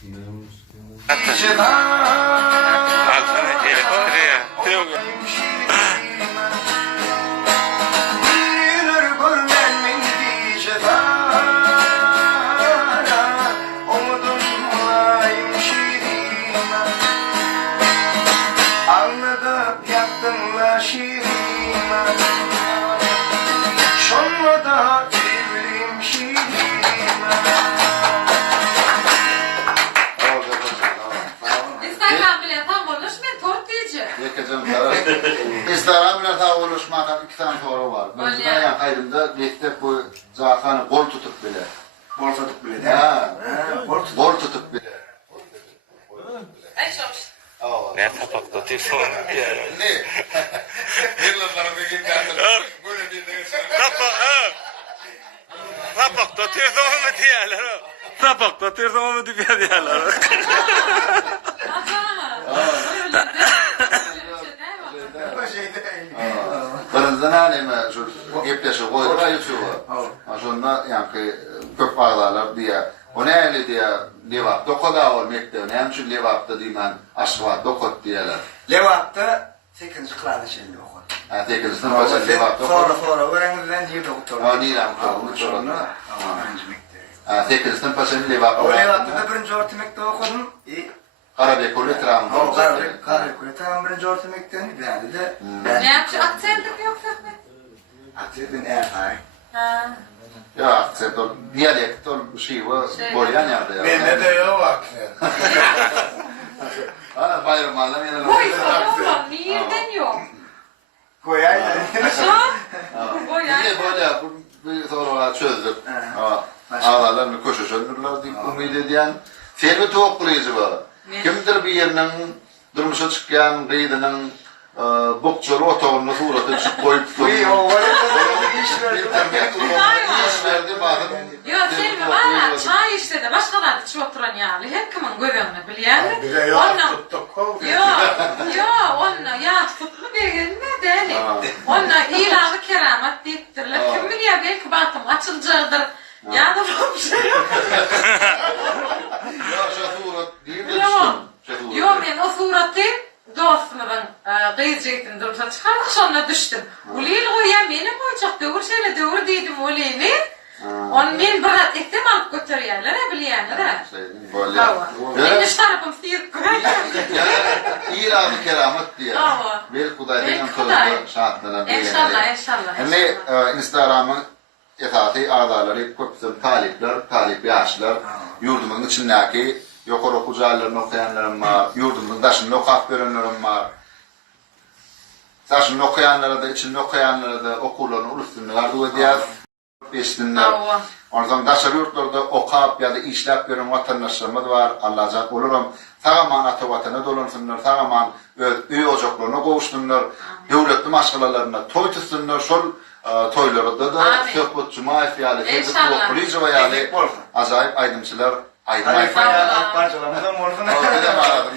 Altına elektriğe. Instagram bilen tabi oluşmak iki tane soru var. Birinci kaydımda mektep bu zakanı kol tutup bile. Bol tutup bile de. Ha. Bol tutup bile. Ne tapakta telefonu diye. Ne? Yıllarlara bir gün geldim. Böyle bir de Tapakta telefonu diyorlar o. Tapakta telefonu diyorlar. Birinizden aleme şu gepleşip koydular YouTube'a. Şonda yani köp bağlarlar diye. O ne öyle diye Levap dokuda ol mektebi. Hem şu Levap'ta deyman aşkva dokot diyeler. Levap'ta 8. klasa şimdi okudum. Ha 8. sınıfta Levap'ta Sonra öğrendiler diye doktor. Ha Nilam okudum sonra. Ha 8. sınıfta Levap'ta. O Levap'ta da birinci orta mektebi okudum. Karabey Kulü Tram'da. Karabey Kulü Tram'da birinci orta mektebi beğendi de. Ne yapmış? Aksendim yok Fehmi. Aksendim Erfay. Ha. Ya akset o diyalekt o şey var. Bolyan yerde ya. Bende de yok bak. Ha bayramlarla yine. Boy falan nereden yok? Koyay. Niye böyle bu soruları çözdük. Ağlarlarını koşuşurlar diye umid ediyen. Fermi toğuklayıcı var. Kimdir bir yerinin durmuşa çıkan kıydının bokçalı otağını suratı çık koyup iş verdi bakın. Yok Selmi valla çay işte de başkalar da içip oturan yani. Hep kimin gözünü biliyor. Bize yok tuttuk. Yok onunla ya tutma bilgilme değil. Onunla ilanı keramet deyiptirler. Kim biliyor belki batım açılacaktır. Ya da bu bir şey yok. Ya şasurat değil de düştüm. Yok ben o suratı dostumun kıyıcıydım durumsa çıkardık sonra düştüm. Ulil koyayım beni koyacak doğru şeyle doğru dedim ulili. Onu ben bırak ihtimal götürüyorlar ne biliyorlar. Ben iş tarafım sıyık koyacağım. İran'ı keramet diye. Bir kudayla sözde şahatlarına bir İnşallah. Hem Instagram'ın esası ağdaları köpüsün talip yaşlar, yurdumun içindeki yukarı okucalarını okuyanlarım var, yurdumun dışında okuyup görenlerim var. Dışında okuyanlara da, içinde okuyanlara da okullarını uluslarını bu diye beştinler. Ondan dışarı yurtlarda okuyup ya da işlep gören vatandaşlarımız var. Allah'acak olurum. Sağaman atı vatanı dolunsunlar, sağaman üy ocaklarına kovuşsunlar, devletli maşgalalarına toy tutsunlar, şol toylarda da söhbet cuma fiyali, tezgah ve yani acayip aydımçılar aydın Parçalamızdan morfuna. Orada da mağaradım.